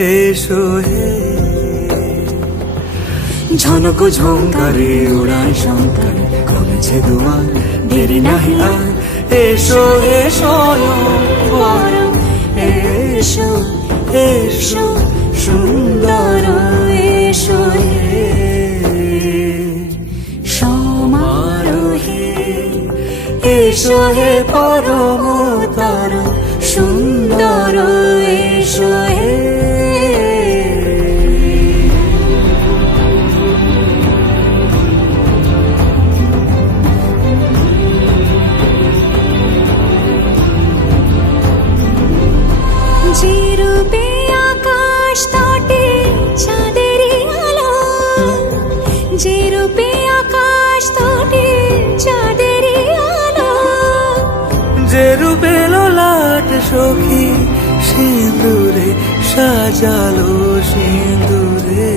এসো হে ঝনক ঝঙ্কারে উড়ায় শঙ্কারে খুলেছে দুয়ার দেরি নাহি আর এসো হে স্বয়ংবর এসো এসো সুন্দর এসো হে সমারোহে এসো হে পরমতর সুন্দর এসো হে যে রূপে আকাশ তটে চাঁদেরই আলো যে রূপে আকাশ তটে চাঁদেরই আলো যে রূপে ললাট সখী সিঁদুরে সাজালো সিঁদুরে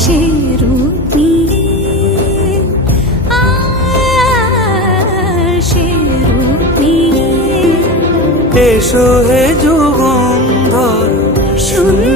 সে রূপ নিয়ে সে রূপ নিয়ে এসো হে যুগন্ধর সুন্দর